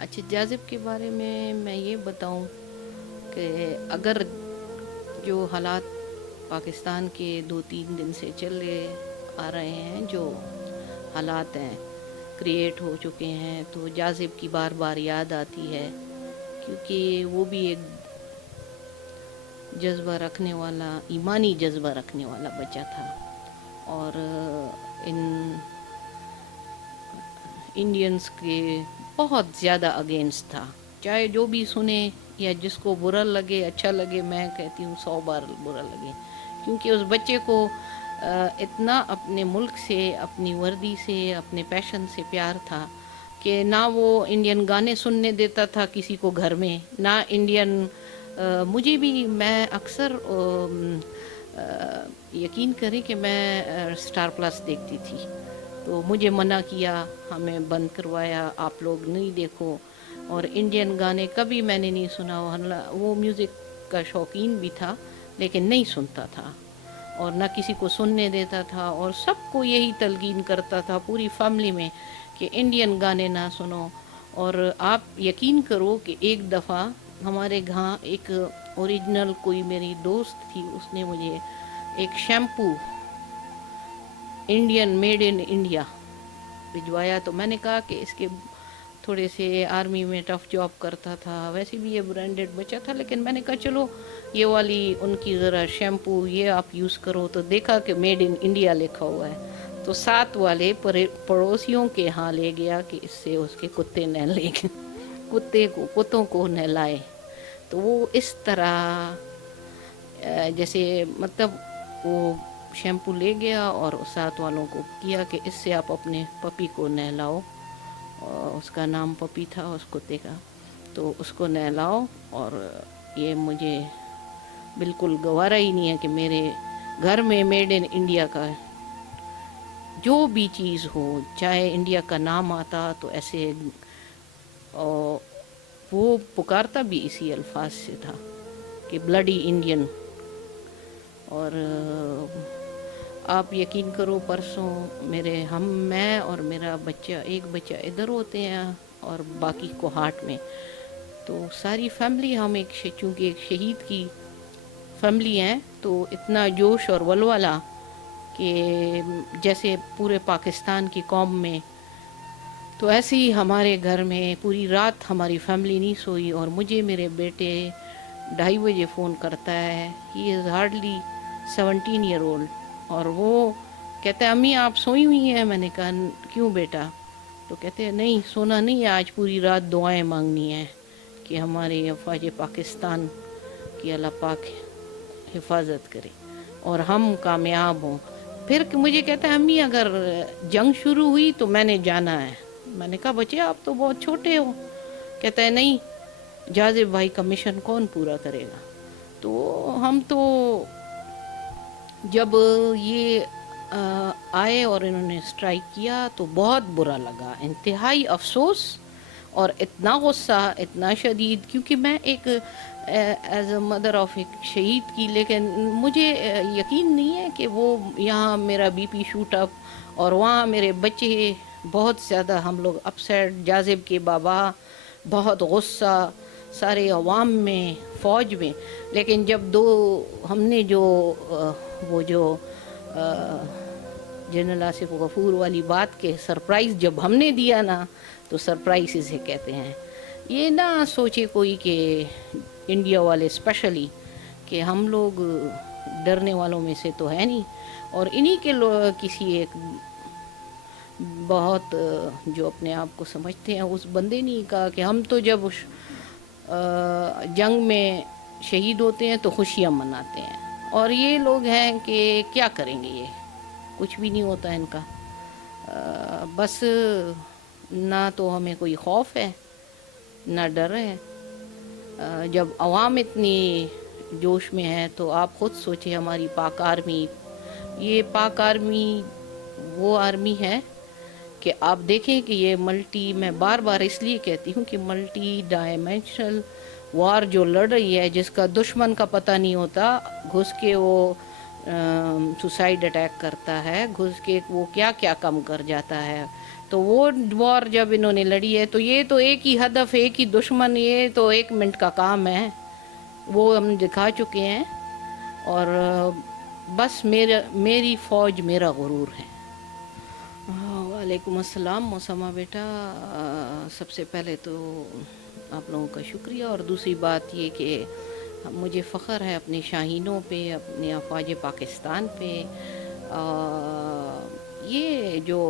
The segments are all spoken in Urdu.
اچھا، جاذب کے بارے میں یہ بتاؤں کہ اگر جو حالات پاکستان کے 2-3 دن سے چلے آ رہے ہیں، جو حالات ہیں کریٹ ہو چکے ہیں، تو جاذب کی بار بار یاد آتی ہے، کیونکہ وہ بھی ایک جذبہ رکھنے والا، ایمانی جذبہ رکھنے والا بچہ تھا، اور ان انڈینز کے بہت زیادہ اگینسٹ تھا، چاہے جو بھی سنے یا جس کو برا لگے اچھا لگے، میں کہتی ہوں 100 بار برا لگے، کیونکہ اس بچے کو اتنا اپنے ملک سے، اپنی وردی سے، اپنے پیشن سے پیار تھا کہ نہ وہ انڈین گانے سننے دیتا تھا کسی کو گھر میں، نہ انڈین مجھے بھی، میں اکثر یقین کریں کہ میں اسٹار پلس دیکھتی تھی، تو مجھے منع کیا، ہمیں بند کروایا، آپ لوگ نہیں دیکھو، اور انڈین گانے کبھی میں نے نہیں سنا، وہ میوزک کا شوقین بھی تھا لیکن نہیں سنتا تھا، اور نہ کسی کو سننے دیتا تھا، اور سب کو یہی تلقین کرتا تھا پوری فیملی میں کہ انڈین گانے نہ سنو۔ اور آپ یقین کرو کہ ایک دفعہ ہمارے گھاں ایک اوریجنل کوئی میری دوست تھی، اس نے مجھے ایک shampoo Indian made in India بھجوایا، تو میں نے کہا کہ اس کے تھوڑے سے آرمی میں ٹف جاب کرتا تھا، ویسے بھی یہ برانڈڈ بچہ تھا، لیکن میں نے کہا چلو یہ والی ان کی ذرا شیمپو یہ آپ یوز کرو، تو دیکھا کہ میڈ ان انڈیا لکھا ہوا ہے، تو ساتھ والے پڑوسیوں کے ہاں لے گیا کہ اس سے اس کے کتے نہ لے کتوں کو نہلائے، تو وہ اس طرح جیسے مطلب وہ شیمپو لے گیا اور ساتھ والوں کو کیا کہ اس سے آپ اپنے پپی کو نہلاؤ، اس کا نام پپی تھا اس کتے کا، تو اس کو نہلاؤ، اور یہ مجھے بالکل گوارا ہی نہیں ہے کہ میرے گھر میں میڈ ان انڈیا کا جو بھی چیز ہو، چاہے انڈیا کا نام آتا تو ایسے وہ پکارتا بھی اسی الفاظ سے تھا کہ بلڈی انڈین۔ اور آپ یقین کرو پرسوں میں اور میرا بچہ، ایک بچہ ادھر ہوتے ہیں اور باقی کو ہارٹ میں، تو ساری فیملی ہم چونکہ ایک شہید کی فیملی ہیں، تو اتنا جوش اور ولولہ کہ جیسے پورے پاکستان کی قوم میں، تو ایسے ہی ہمارے گھر میں پوری رات ہماری فیملی نہیں سوئی، اور مجھے میرے بیٹے 2:30 بجے فون کرتا ہے، ہی از ہارڈلی 17 ایئر اولڈ، اور وہ کہتا ہے امی آپ سوئی ہوئی ہیں؟ میں نے کہا کیوں بیٹا؟ تو کہتے ہیں نہیں سونا نہیں ہے، آج پوری رات دعائیں مانگنی ہیں کہ ہمارے افواج پاکستان کی اللہ پاک حفاظت کرے اور ہم کامیاب ہوں۔ پھر مجھے کہتا ہے امی اگر جنگ شروع ہوئی تو میں نے جانا ہے۔ میں نے کہا بچے آپ تو بہت چھوٹے ہو۔ کہتا ہے نہیں، جاذب بھائی کا مشن کون پورا کرے گا؟ تو ہم تو جب یہ آئے اور انہوں نے اسٹرائک کیا تو بہت برا لگا، انتہائی افسوس اور اتنا غصہ، اتنا شدید، کیونکہ میں ایک ایز اے مدر آف ایک شہید کی، لیکن مجھے یقین نہیں ہے کہ وہ یہاں میرا بی پی شوٹ اپ اور وہاں میرے بچے بہت زیادہ، ہم لوگ اپسیٹ، جاذب کے بابا بہت غصہ، سارے عوام میں، فوج میں، لیکن جب ہم نے جو وہ جو جنرل آصف غفور والی بات کے سرپرائز جب ہم نے دیا نا، تو سرپرائز اسے کہتے ہیں، یہ نہ سوچے کوئی کہ انڈیا والے اسپیشلی کہ ہم لوگ ڈرنے والوں میں سے تو ہے نہیں، اور انہی کے کسی ایک بہت جو اپنے آپ کو سمجھتے ہیں اس بندے نے کہا کہ ہم تو جب جنگ میں شہید ہوتے ہیں تو خوشیاں مناتے ہیں، اور یہ لوگ ہیں کہ کیا کریں گے، یہ کچھ بھی نہیں ہوتا ان کا، بس نہ تو ہمیں کوئی خوف ہے نہ ڈر ہے۔ جب عوام اتنی جوش میں ہے تو آپ خود سوچیں، ہماری پاک آرمی، یہ پاک آرمی وہ آرمی ہے کہ آپ دیکھیں کہ یہ میں بار بار اس لیے کہتی ہوں کہ ملٹی ڈائمینشنل وار جو لڑ رہی ہے، جس کا دشمن کا پتہ نہیں ہوتا، گھس کے وہ سوسائڈ اٹیک کرتا ہے، گھس کے وہ کیا کیا کم کر جاتا ہے، تو وہ وار جب انہوں نے لڑی ہے تو یہ تو ایک ہی ہدف، ایک ہی دشمن، یہ تو 1 منٹ کا کام ہے، وہ ہم دکھا چکے ہیں. اور بس میری فوج میرا غرور ہے. وعلیکم السلام مسمہ بیٹا. سب سے پہلے تو آپ لوگوں کا شکریہ، اور دوسری بات یہ کہ مجھے فخر ہے اپنے شاہینوں پہ، اپنے افواج پاکستان پہ. یہ جو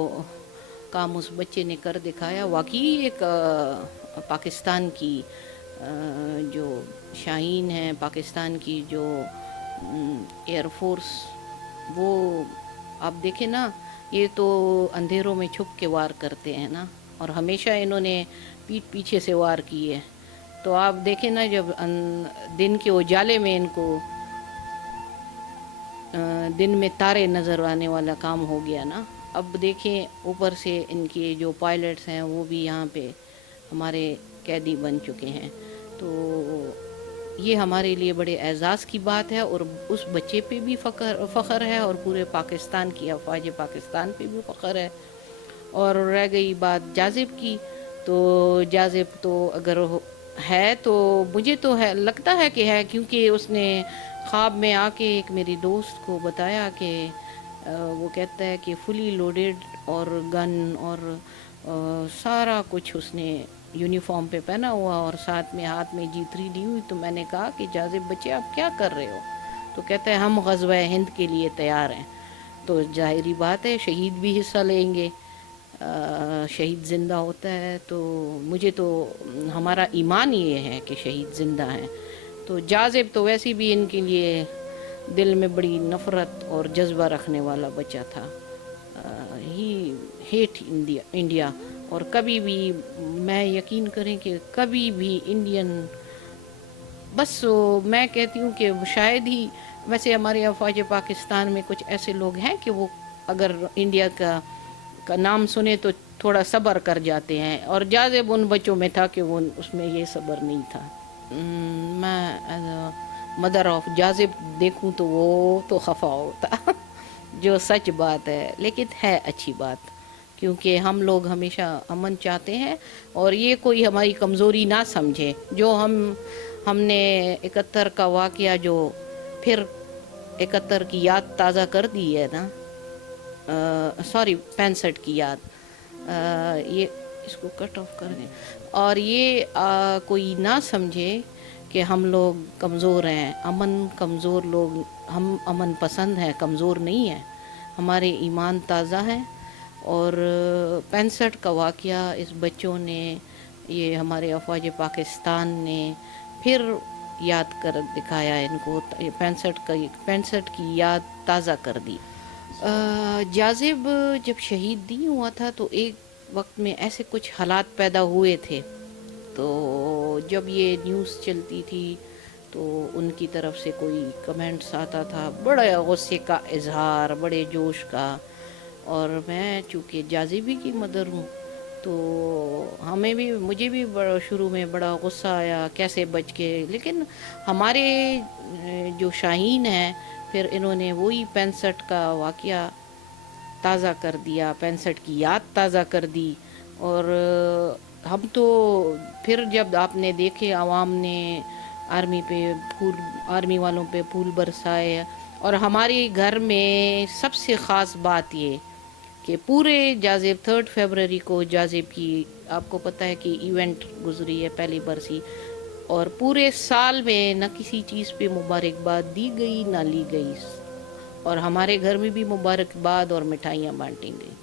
کام اس بچے نے کر دکھایا واقعی ایک پاکستان کی جو شاہین ہے، پاکستان کی جو ایئر فورس، وہ آپ دیکھیں نا، یہ تو اندھیروں میں چھپ کے وار کرتے ہیں نا، اور ہمیشہ انہوں نے پیٹھ پیچھے سے وار کی ہے. تو آپ دیکھیں نا، جب دن کے اجالے میں ان کو دن میں تارے نظر آنے والا کام ہو گیا نا. اب دیکھیں اوپر سے ان کے جو پائلٹس ہیں وہ بھی یہاں پہ ہمارے قیدی بن چکے ہیں. تو یہ ہمارے لیے بڑے اعزاز کی بات ہے، اور اس بچے پہ بھی فخر ہے، اور پورے پاکستان کی افواج پاکستان پہ بھی فخر ہے. اور رہ گئی بات جاذب کی، تو جاذب تو اگر ہے تو مجھے تو ہے، لگتا ہے کہ ہے، کیونکہ اس نے خواب میں آ کے ایک میری دوست کو بتایا کہ وہ کہتا ہے کہ فلی لوڈیڈ اور گن اور سارا کچھ اس نے یونیفارم پہ پہنا ہوا، اور ساتھ میں ہاتھ میں G3 لی ہوئی. تو میں نے کہا کہ جاذب بچے آپ کیا کر رہے ہو؟ تو کہتے ہیں ہم غزوہ ہند کے لیے تیار ہیں. تو ظاہری بات ہے شہید بھی حصہ لیں گے، شہید زندہ ہوتا ہے. تو مجھے تو ہمارا ایمان یہ ہے کہ شہید زندہ ہیں. تو جاذب تو ویسے بھی ان کے لیے دل میں بڑی نفرت اور جذبہ رکھنے والا بچہ تھا. ہی ہیٹ انڈیا. اور کبھی بھی میں یقین کریں کہ کبھی بھی انڈین، بس میں کہتی ہوں کہ شاید ہی، ویسے ہمارے افواج پاکستان میں کچھ ایسے لوگ ہیں کہ وہ اگر انڈیا کا نام سنے تو تھوڑا صبر کر جاتے ہیں، اور جاذب ان بچوں میں تھا کہ وہ اس میں یہ صبر نہیں تھا. میں مدر آف جاذب دیکھوں تو وہ تو خفا ہوتا جو سچ بات ہے، لیکن ہے اچھی بات، کیونکہ ہم لوگ ہمیشہ امن چاہتے ہیں. اور یہ کوئی ہماری کمزوری نہ سمجھے، جو ہم نے 71 کا واقعہ جو پھر 71 کی یاد تازہ کر دی ہے نا، سوری 65 کی یاد، یہ اس کو کٹ آف کر دیں. اور یہ کوئی نہ سمجھے کہ ہم لوگ کمزور ہیں. کمزور لوگ، ہم امن پسند ہیں، کمزور نہیں ہیں. ہمارے ایمان تازہ ہیں. اور 65 کا واقعہ اس بچوں نے، یہ ہمارے افواج پاکستان نے پھر یاد کر دکھایا ان کو، 65 کی یاد تازہ کر دی. جاذب جب شہید نہیں ہوا تھا تو ایک وقت میں ایسے کچھ حالات پیدا ہوئے تھے. تو جب یہ نیوز چلتی تھی تو ان کی طرف سے کوئی کمنٹس آتا تھا، بڑے غصے کا اظہار، بڑے جوش کا. اور میں چونکہ جاذبی کی مدر ہوں تو مجھے بھی شروع میں بڑا غصہ آیا، کیسے بچ کے. لیکن ہمارے جو شاہین ہیں، پھر انہوں نے وہی 65 کا واقعہ تازہ کر دیا، 65 کی یاد تازہ کر دی. اور ہم تو پھر جب آپ نے دیکھے عوام نے آرمی والوں پہ پھول برسائے. اور ہمارے گھر میں سب سے خاص بات یہ کہ پورے جاذب 3 فروری کو جاذب کی، آپ کو پتہ ہے کہ ایونٹ گزری ہے، پہلی برسی، اور پورے سال میں نہ کسی چیز پہ مبارکباد دی گئی نہ لی گئی. اور ہمارے گھر میں بھی مبارکباد اور مٹھائیاں بانٹی گئی.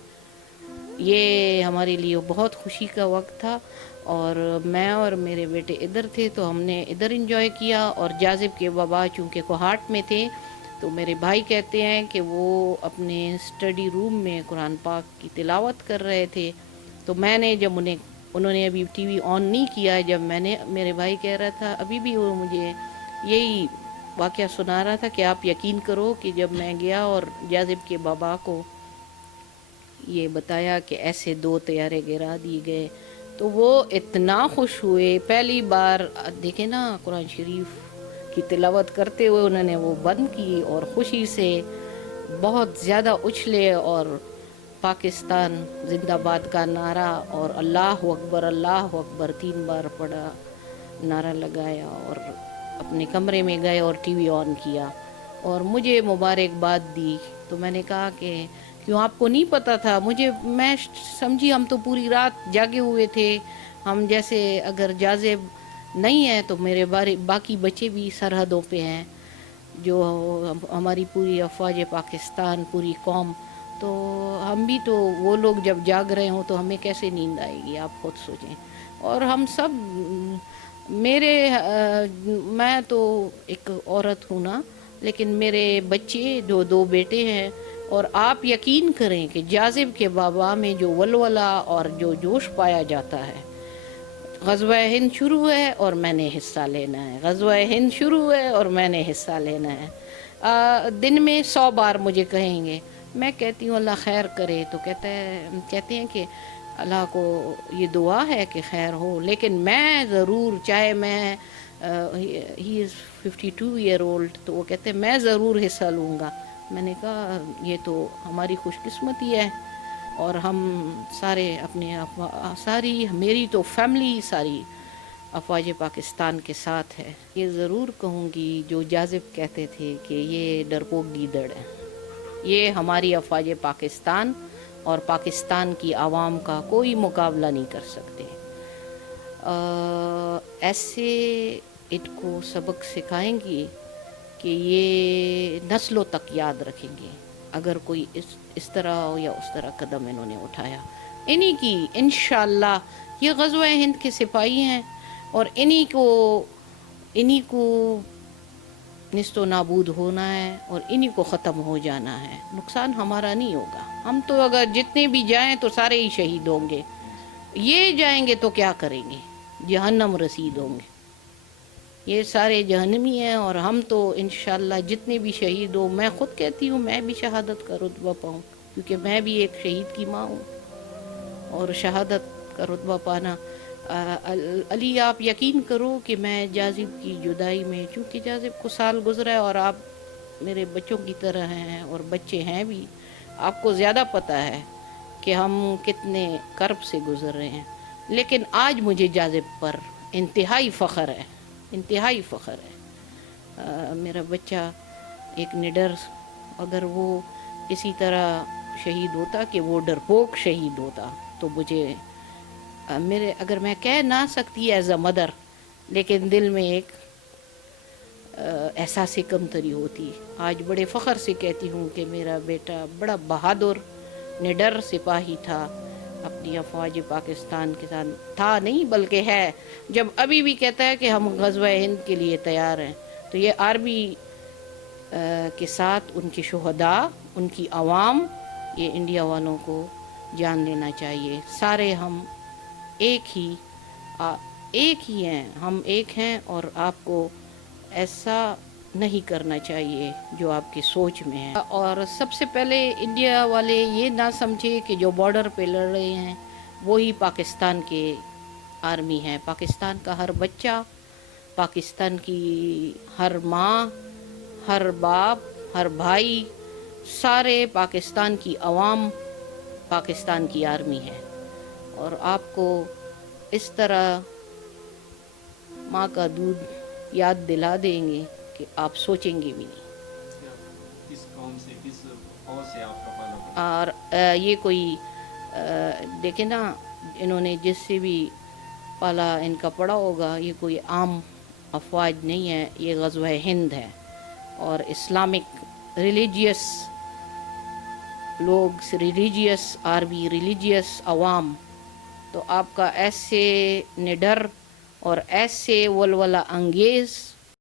یہ ہمارے لیے بہت خوشی کا وقت تھا. اور میں اور میرے بیٹے ادھر تھے تو ہم نے ادھر انجوائے کیا. اور جاذب کے بابا چونکہ کوہاٹ میں تھے تو میرے بھائی کہتے ہیں کہ وہ اپنے اسٹڈی روم میں قرآن پاک کی تلاوت کر رہے تھے. تو میں نے جب انہوں نے ابھی ٹی وی آن نہیں کیا، جب میرے بھائی کہہ رہا تھا، ابھی بھی وہ مجھے یہی واقعہ سنا رہا تھا کہ آپ یقین کرو کہ جب میں گیا اور جاذب کے بابا کو یہ بتایا کہ ایسے 2 طیارے گرا دیے گئے تو وہ اتنا خوش ہوئے. پہلی بار دیکھیں نا قرآن شریف کی تلاوت کرتے ہوئے انہوں نے وہ بند کی اور خوشی سے بہت زیادہ اچھلے. اور پاکستان زندہ باد کا نعرہ اور اللہ اکبر 3 بار پڑھا، نعرہ لگایا اور اپنے کمرے میں گئے اور ٹی وی آن کیا اور مجھے مبارکباد دی. تو میں نے کہا کہ کیوں آپ کو نہیں پتہ تھا؟ میں سمجھی ہم تو پوری رات جاگے ہوئے تھے، ہم جیسے اگر جازب نہیں ہیں تو میرے باقی بچے بھی سرحدوں پہ ہیں، جو ہماری پوری افواج پاکستان، پوری قوم، تو ہم بھی تو وہ لوگ جب جاگ رہے ہوں تو ہمیں کیسے نیند آئے گی؟ آپ خود سوچیں. اور ہم سب میں تو ایک عورت ہوں نا، لیکن میرے بچے جو 2 بیٹے ہیں، اور آپ یقین کریں کہ جازب کے بابا میں جو ولولہ اور جو جوش پایا جاتا ہے، غزوہ ہند شروع ہے اور میں نے حصہ لینا ہے، غزوہ ہند شروع ہے اور میں نے حصہ لینا ہے. دن میں 100 بار مجھے کہیں گے، میں کہتی ہوں اللہ خیر کرے، تو کہتے ہیں کہ اللہ کو یہ دعا ہے کہ خیر ہو، لیکن میں ضرور، چاہے میں ہی از 52 ایئر اولڈ، تو وہ کہتے ہیں میں ضرور حصہ لوں گا. میں نے کہا یہ تو ہماری خوش قسمتی ہے، اور ہم سارے میری تو فیملی ساری افواج پاکستان کے ساتھ ہے. یہ ضرور کہوں گی جو جازب کہتے تھے کہ یہ ڈرپوک گیدڑ ہے، یہ ہماری افواج پاکستان اور پاکستان کی عوام کا کوئی مقابلہ نہیں کر سکتے. ایسے ان کو سبق سکھائیں گی کہ یہ نسلوں تک یاد رکھیں گے اگر کوئی اس طرح یا اس طرح قدم انہوں نے اٹھایا. انہی کی انشاءاللہ یہ غزوہ ہند کے سپاہی ہیں، اور انہی کو نست و نابود ہونا ہے اور انہی کو ختم ہو جانا ہے. نقصان ہمارا نہیں ہوگا. ہم تو اگر جتنے بھی جائیں تو سارے ہی شہید ہوں گے، یہ جائیں گے تو کیا کریں گے؟ جہنم رسید ہوں گے. یہ سارے جہنمی ہیں، اور ہم تو انشاءاللہ جتنے بھی شہید ہوں، میں خود کہتی ہوں میں بھی شہادت کا رتبہ پاؤں، کیونکہ میں بھی ایک شہید کی ماں ہوں، اور شہادت کا رتبہ پانا. علی آپ یقین کرو کہ میں جازب کی جدائی میں، چونکہ جازب کو سال گزرا ہے اور آپ میرے بچوں کی طرح ہیں اور بچے ہیں بھی، آپ کو زیادہ پتہ ہے کہ ہم کتنے کرب سے گزر رہے ہیں. لیکن آج مجھے جازب پر انتہائی فخر ہے، انتہائی فخر ہے. میرا بچہ ایک نڈر، اگر وہ اسی طرح شہید ہوتا کہ وہ ڈرپوک شہید ہوتا تو مجھے اگر میں کہہ نہ سکتی ایز اے مدر، لیکن دل میں ایک احساس کمتری ہوتی. آج بڑے فخر سے کہتی ہوں کہ میرا بیٹا بڑا بہادر نڈر سپاہی تھا، اپنی افواج پاکستان کے ساتھ تھا نہیں بلکہ ہے. جب ابھی بھی کہتا ہے کہ ہم غزوہ ہند کے لیے تیار ہیں، تو یہ آرمی کے ساتھ ان کے شہداء، ان کی عوام، یہ انڈیا والوں کو جان لینا چاہیے. سارے ہم ایک ہی ہیں، ہم ایک ہیں، اور آپ کو ایسا نہیں کرنا چاہیے جو آپ کی سوچ میں ہے. اور سب سے پہلے انڈیا والے یہ نہ سمجھے کہ جو بارڈر پہ لڑ رہے ہیں وہی پاکستان کے آرمی ہیں. پاکستان کا ہر بچہ، پاکستان کی ہر ماں، ہر باپ، ہر بھائی، سارے پاکستان کی عوام پاکستان کی آرمی ہے. اور آپ کو اس طرح ماں کا دودھ یاد دلا دیں گے کہ آپ سوچیں گے بھی نہیں. کس قوم سے، کس فوج سے آپ کا تعلق ہے؟ اور یہ کوئی دیکھیں نا، انہوں نے جس سے بھی پالا ان کا پڑا ہوگا، یہ کوئی عام افواج نہیں ہے، یہ غزوہ ہند ہے. اور اسلامک ریلیجیس لوگ، ریلیجیس آرمی، ریلیجیس عوام، تو آپ کا ایسے نڈر اور ایسے ولولہ انگیز